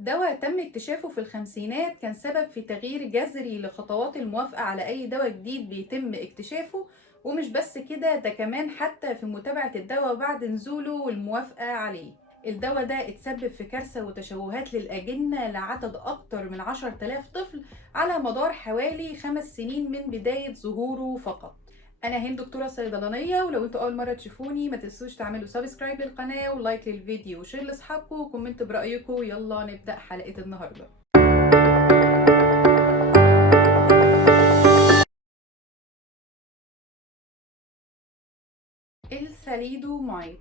دواء تم اكتشافه في الخمسينات كان سبب في تغيير جذري لخطوات الموافقة على أي دواء جديد بيتم اكتشافه. ومش بس كده، ده كمان حتى في متابعة الدواء بعد نزوله والموافقة عليه. الدواء ده اتسبب في كارثة وتشوهات للأجنة لعدد أكتر من 10,000 طفل على مدار حوالي 5 سنين من بداية ظهوره فقط. أنا هند، دكتورة صيدلانية، ولو انتوا أول مرة تشوفوني ما تنسوش تعملوا سبسكرايب للقناة ولايك للفيديو وشير لأصحابكم وكومنت برأيكم. يلا نبدأ حلقة النهاردة. الثاليدومايد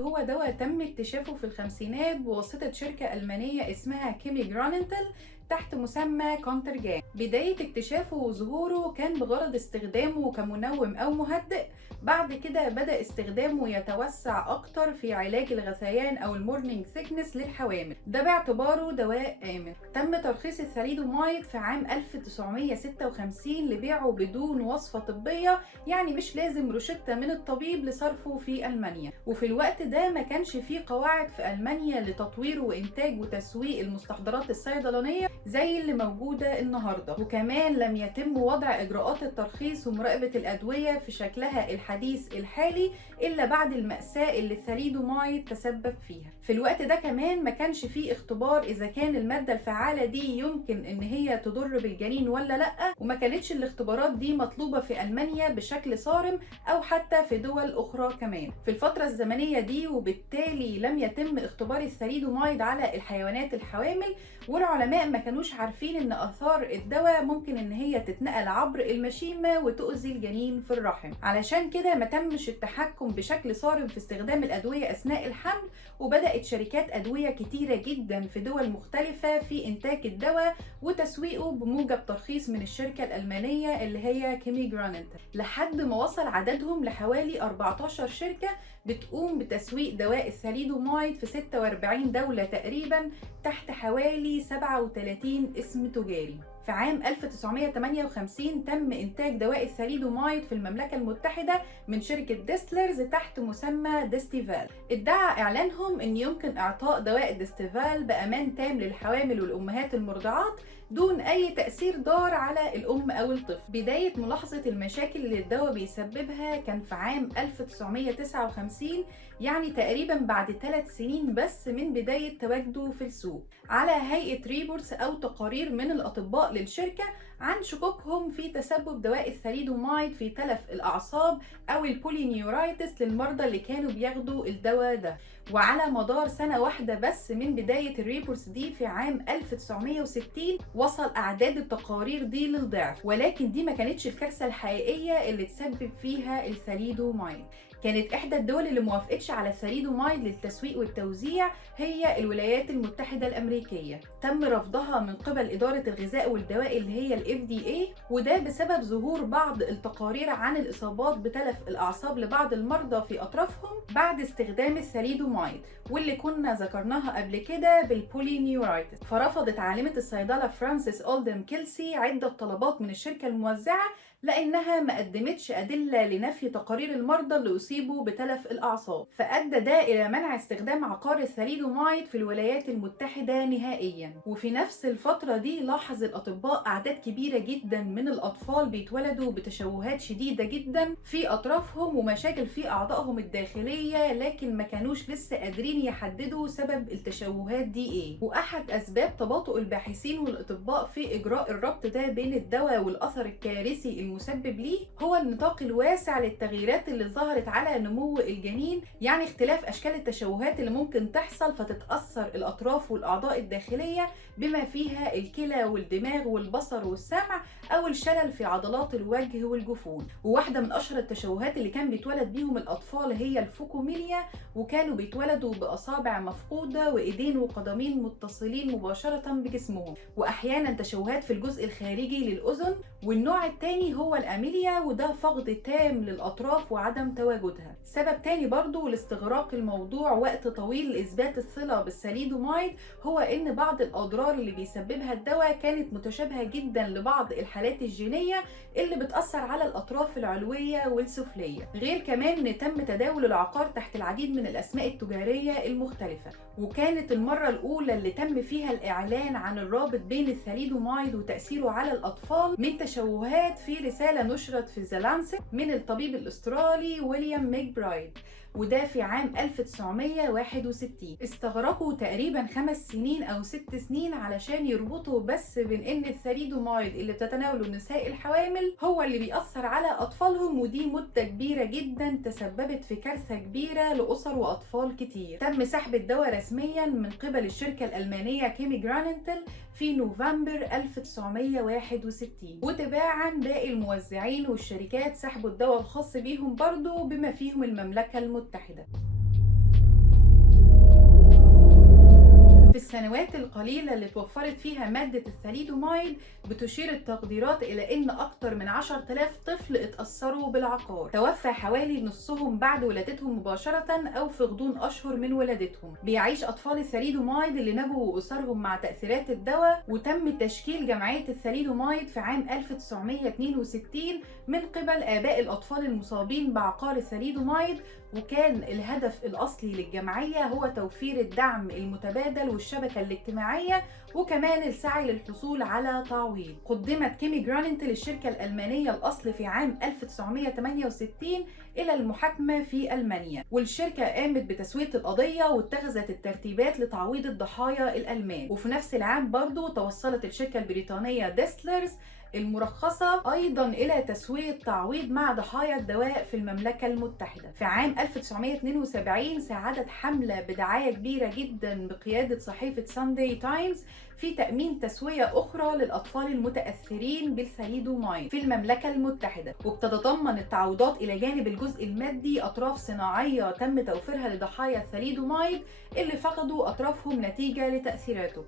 هو دواء تم اكتشافه في الخمسينات بواسطة شركة ألمانية اسمها كيمي جراننتل تحت مسمى كونترجان. بداية اكتشافه وظهوره كان بغرض استخدامه كمنوم أو مهدئ. بعد كده بدأ استخدامه يتوسع أكتر في علاج الغثيان أو المورنينج سيكنس للحوامل، ده باعتباره دواء آمن. تم ترخيص الثاليدومايد في عام 1956 لبيعه بدون وصفة طبية، يعني مش لازم روشتة من الطبيب لصرفه في ألمانيا. وفي الوقت ده ما كانش فيه قواعد في ألمانيا لتطوير وإنتاج وتسويق المستحضرات الصيدلانية زي اللي موجودة النهاردة. وكمان لم يتم وضع إجراءات الترخيص ومراقبة الأدوية في شكلها الحديث الحالي إلا بعد المأساة اللي الثاليدومايد تسبب فيها. في الوقت ده كمان ما كانش فيه اختبار إذا كان المادة الفعالة دي يمكن إن هي تضر بالجنين ولا لأ، وما كانتش الاختبارات دي مطلوبة في ألمانيا بشكل صارم أو حتى في دول أخرى كمان في الفترة الزمنية دي، وبالتالي لم يتم اختبار الثاليدومايد على الحيوانات الحوامل. والعلماء ما كانوش عارفين ان اثار الدواء ممكن ان هي تتنقل عبر المشيمة وتؤذي الجنين في الرحم. علشان كده ما تمش التحكم بشكل صارم في استخدام الادوية اثناء الحمل، وبدأت شركات ادوية كتيرة جدا في دول مختلفة في انتاج الدواء وتسويقه بموجب ترخيص من الشركة الألمانية اللي هي كيمي جراننتل، لحد ما وصل عددهم لحوالي 14 شركة بتقوم بتسويق دواء الثاليدومايد في 46 دولة تقريبا تحت حوالي 37 اسم تجاري. في عام 1958 تم إنتاج دواء الثاليدومايد في المملكة المتحدة من شركة ديستلرز تحت مسمى ديستيفال. ادعى إعلانهم أن يمكن إعطاء دواء ديستيفال بأمان تام للحوامل والأمهات المرضعات دون أي تأثير ضار على الأم أو الطفل. بداية ملاحظة المشاكل اللي الدواء بيسببها كان في عام 1959، يعني تقريبا بعد 3 سنين بس من بداية تواجده في السوق، على هيئة ريبورتس أو تقارير من الأطباء للشركة عن شكوكهم في تسبب دواء الثاليدومايد في تلف الأعصاب أو البولينيورايتس للمرضى اللي كانوا بياخدوا الدواء ده. وعلى مدار سنة واحدة بس من بداية الريبورتس دي في عام 1960 وصل أعداد التقارير دي للضعف. ولكن دي ما كانتش الكارثة الحقيقية اللي تسبب فيها الثاليدومايد. كانت إحدى الدول اللي موافقتش على الثاليدومايد للتسويق والتوزيع هي الولايات المتحدة الأمريكية. تم رفضها من قبل إدارة الغذاء والدواء اللي هي ال FDA، وده بسبب ظهور بعض التقارير عن الإصابات بتلف الأعصاب لبعض المرضى في أطرافهم بعد استخدام الثاليدومايد، واللي كنا ذكرناها قبل كده بالبولينيورايتس. فرفضت عالمة الصيدلة فرانسيس أولدن كيلسي عدة طلبات من الشركة الموزعة لأنها ما قدمتش أدلة لنفي تقارير المرضى اللي أصيبوا بتلف الأعصاب، فأدى ده إلى منع استخدام عقار الثاليدومايد في الولايات المتحدة نهائيا. وفي نفس الفترة دي لاحظ الأطباء أعداد كبيرة جدا من الأطفال بيتولدوا بتشوهات شديدة جدا في أطرافهم ومشاكل في أعضائهم الداخلية، لكن ما كانوش لسه قادرين يحددوا سبب التشوهات دي إيه. وأحد أسباب تباطؤ الباحثين والأطباء في إجراء الربط ده بين الدواء والأثر الكارثي المسبب ليه هو النطاق الواسع للتغييرات اللي ظهرت على نمو الجنين، يعني اختلاف أشكال التشوهات اللي ممكن تحصل فتتأثر الأطراف والأعضاء الداخلية بما فيها الكلى والدماغ والبصر والسمع أو الشلل في عضلات الوجه والجفون. وواحدة من أشهر التشوهات اللي كان بيتولد بيهم الأطفال هي الفوكوميليا، وكانوا بيتولدوا بأصابع مفقودة وإيدين وقدمين متصلين مباشرة بجسمهم، وأحيانا تشوهات في الجزء الخارجي للأذن. والنوع الثاني هو الأميليا، وده فقد تام للأطراف وعدم تواجدها. سبب تاني برضو لاستغراق الموضوع وقت طويل لإثبات الصلة بالثاليدومايد هو إن بعض الأضرار اللي بيسببها الدواء كانت متشابهة جدا لبعض الحالات الجينية اللي بتأثر على الأطراف العلوية والسفلية. غير كمان إن تم تداول العقار تحت العديد من الأسماء التجارية المختلفة، وكانت المرة الأولى اللي تم فيها الإعلان عن الرابط بين الثاليدومايد وتأثيره على الأطفال من تشوهات في رسالة نشرت في ذا لانست من الطبيب الأسترالي ويليام ميكبرايد، وده في عام 1961. استغرقوا تقريبا 5 سنين أو 6 سنين علشان يربطوا بس بين إن الثاليدومايد اللي بتتناوله النساء الحوامل هو اللي بيأثر على أطفالهم، ودي مدة كبيرة جدا تسببت في كارثة كبيرة لأسر وأطفال كتير. تم سحب الدواء رسميا من قبل الشركة الألمانية كيمي جراننتل في نوفمبر 1961، وتباعا باقي الموزعين والشركات سحبوا الدواء الخاص بيهم برضو بما فيهم المملكة المتحدة. في السنوات القليلة اللي توفرت فيها مادة الثاليدومايد بتشير التقديرات إلى إن أكتر من 10,000 طفل اتأثروا بالعقار، توفى حوالي نصهم بعد ولادتهم مباشرة أو في غضون أشهر من ولادتهم. بيعيش أطفال الثاليدومايد اللي نجوا أسرهم مع تأثيرات الدواء، وتم تشكيل جمعية الثاليدومايد في عام 1962 من قبل آباء الأطفال المصابين بعقار الثاليدومايد، وكان الهدف الأصلي للجمعية هو توفير الدعم المتبادل والشبكة الاجتماعية، وكمان السعي للحصول على تعويض. قدمت كيمي جراننتل الشركة الألمانية الأصل في عام 1968 إلى المحاكمة في ألمانيا، والشركة قامت بتسوية القضية واتخذت الترتيبات لتعويض الضحايا الألمان. وفي نفس العام برضو توصلت الشركة البريطانية ديسلرز المرخصة أيضا إلى تسوية تعويض مع ضحايا الدواء في المملكة المتحدة. في عام 1972 ساعدت حملة بدعاية كبيرة جدا بقيادة صحيفة سانداي تايمز في تأمين تسوية أخرى للأطفال المتأثرين بالثاليدومايد في المملكة المتحدة، وبتتضمن التعويضات إلى جانب الجزء المادي أطراف صناعية تم توفيرها لضحايا الثاليدومايد اللي فقدوا أطرافهم نتيجة لتأثيراته،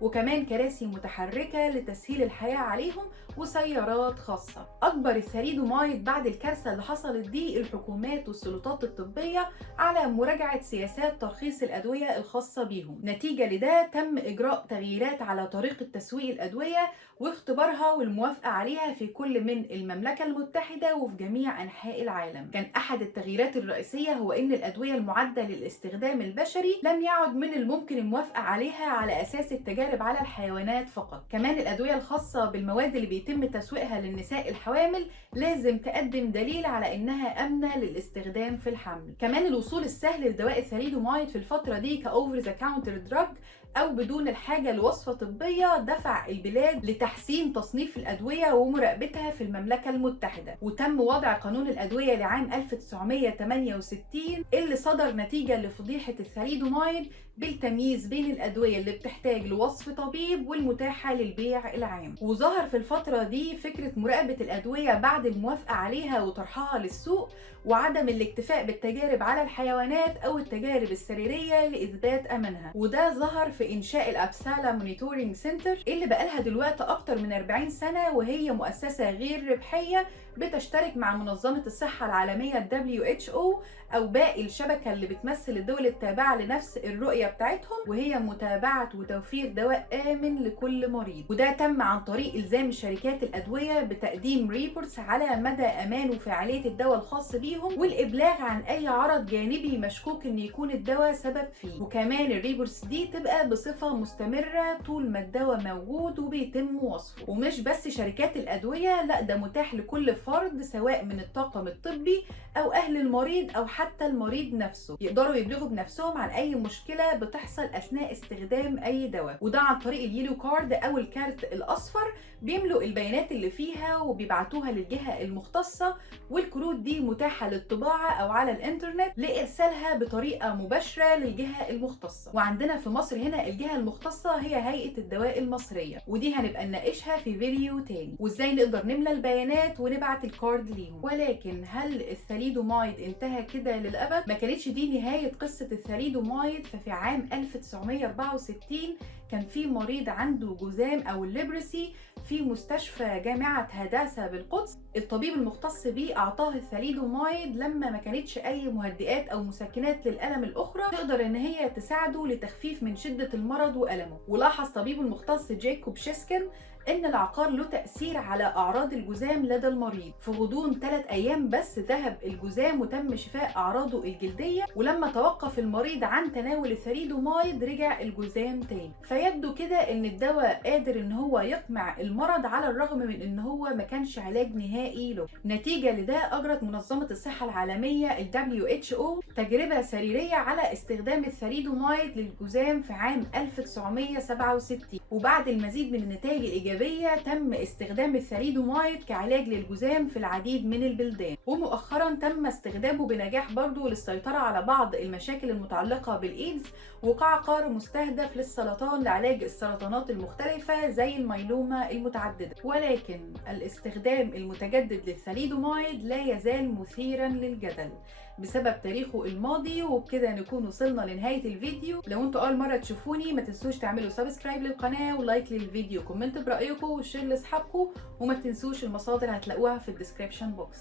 وكمان كراسي متحركة لتسهيل الحياة عليهم وسيارات خاصة. أجبر الثاليدومايد بعد الكارثة اللي حصلت دي الحكومات والسلطات الطبية على مراجعة سياسات ترخيص الأدوية الخاصة بيهم. نتيجة لده تم إجراء تغييرات على طريقة تسويق الأدوية واختبارها والموافقة عليها في كل من المملكة المتحدة وفي جميع أنحاء العالم. كان أحد التغييرات الرئيسية هو إن الأدوية المعدة للاستخدام البشري لم يعد من الممكن الموافقة عليها على أساس التجارب على الحيوانات فقط. كمان الأدوية الخاصة بالمواد اللي بيتم تسويقها للنساء الحوامل لازم تقدم دليل على إنها آمنة للاستخدام في الحمل. كمان الوصول السهل لدواء الثاليدومايد في الفترة دي كأوفر ذا كاونتر دراج أو بدون الحاجة لوصفة طبية دفع البلاد لتحسين تصنيف الأدوية ومراقبتها في المملكة المتحدة، وتم وضع قانون الأدوية لعام 1968 اللي صدر نتيجة لفضيحة الثاليدومايد بالتمييز بين الأدوية اللي بتحتاج لوصف طبيب والمتاحة للبيع العام. وظهر في الفترة دي فكرة مراقبة الأدوية بعد الموافقة عليها وطرحها للسوق، وعدم الاكتفاء بالتجارب على الحيوانات أو التجارب السريرية لإثبات أمنها، وده ظهر في إنشاء الأبسالا مونيتورينج سنتر اللي بقالها دلوقتي أكتر من 40 سنة، وهي مؤسسة غير ربحية بتشترك مع منظمة الصحة العالمية WHO أو باقي الشبكة اللي بتمثل الدول التابعة لنفس الرؤية بتاعتهم، وهي متابعة وتوفير دواء آمن لكل مريض. وده تم عن طريق إلزام شركات الأدوية بتقديم ريبورتس على مدى أمان وفعالية الدواء الخاص بيهم، والإبلاغ عن أي عرض جانبي مشكوك إن يكون الدواء سبب فيه. وكمان الريبورتس دي تبقى بصفة مستمرة طول ما الدواء موجود وبيتم وصفه. ومش بس شركات الأدوية، لا ده متاح لكل فرد سواء من الطاقم الطبي أو أهل المريض أو حتى المريض نفسه يقدروا يبلغوا بنفسهم عن أي مشكلة بتحصل أثناء استخدام أي دواء، وده عن طريق اليلو كارد أو الكارت الأصفر. بيملوا البيانات اللي فيها وبيبعتوها للجهة المختصة، والكروت دي متاحة للطباعة أو على الإنترنت لإرسالها بطريقة مباشرة للجهة المختصة. وعندنا في مصر هنا الجهة المختصة هي هيئة الدواء المصرية، ودي هنبقى نناقشها في فيديو تاني، وإزاي نقدر نملى البيانات ونبعت الكارد ليهم. ولكن هل الثاليدومايد انتهى كده للأبد؟ ما كانتش دي نهاية قصة الثاليدومايد. ففي عام 1964 كان في مريض عنده جذام أو الليبرسي في مستشفى جامعة هداسة بالقدس. الطبيب المختص بيه اعطاه الثاليدومايد لما ما كانتش اي مهدئات او مسكنات للالم الاخرى تقدر ان هي تساعده لتخفيف من شده المرض والمه. ولاحظ طبيبه المختص جايكوب شيسكن ان العقار له تأثير على اعراض الجذام لدى المريض. في غضون 3 ايام بس ذهب الجذام وتم شفاء اعراضه الجلديه، ولما توقف المريض عن تناول الثاليدومايد رجع الجذام تاني. فيبدو كده ان الدواء قادر ان هو يقمع المرض على الرغم من ان هو ما كانش علاج نهائي له. نتيجه لده اجرت منظمه الصحه العالميه ال WHO تجربه سريريه على استخدام الثاليدومايد للجذام في عام 1967، وبعد المزيد من النتائج الإيجابية تم استخدام الثاليدومايد كعلاج للجذام في العديد من البلدان. ومؤخرا تم استخدامه بنجاح برضه للسيطرة على بعض المشاكل المتعلقة بالإيدز، وكعقار مستهدف للسرطان لعلاج السرطانات المختلفة زي الميلومة المتعددة. ولكن الاستخدام المتجدد للثاليدومايد لا يزال مثيرا للجدل بسبب تاريخه الماضي. وبكده نكون وصلنا لنهاية الفيديو. لو انتوا اول مرة تشوفوني ما تنسوش تعملوا سبسكرايب للقناة ولايك للفيديو، كومنت برأيكم وشير لاصحابكم، وما تنسوش المصادر هتلاقوها في الديسكريبشن بوكس.